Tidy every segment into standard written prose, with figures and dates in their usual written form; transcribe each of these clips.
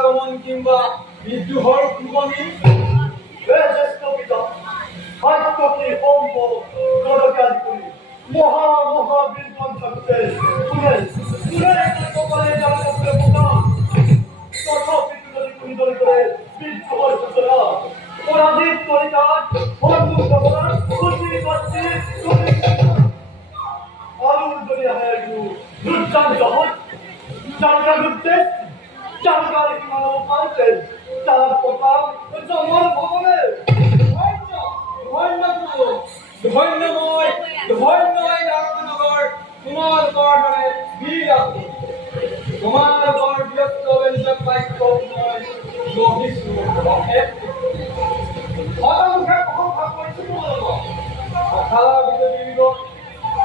আগমন কিংবা বিদ্রোহর পূর্বনী মহা মহা বীরগণ থাকতে পরাজিত তরিকার আলুর দরিয়া হয়ে দুর্দান্ত চালকা ঢুকতে চালকার মানব পাল্টে চার প্রতাপ জমল ভবনে ধন্যময় ধন্যময় রামনগর তোমার গড়ে বীর আছে তোমার গড় বিরক্ত ব্যঞ্জক বাক্য নয় লোহিষ্ণু রক্ষে হতমুখে কখন ভাগ করেছি তোমার খালা বিদ্যুৎ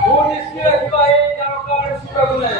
দুর্নিষ্ক্রিয় এই জানকার সুরাগুনে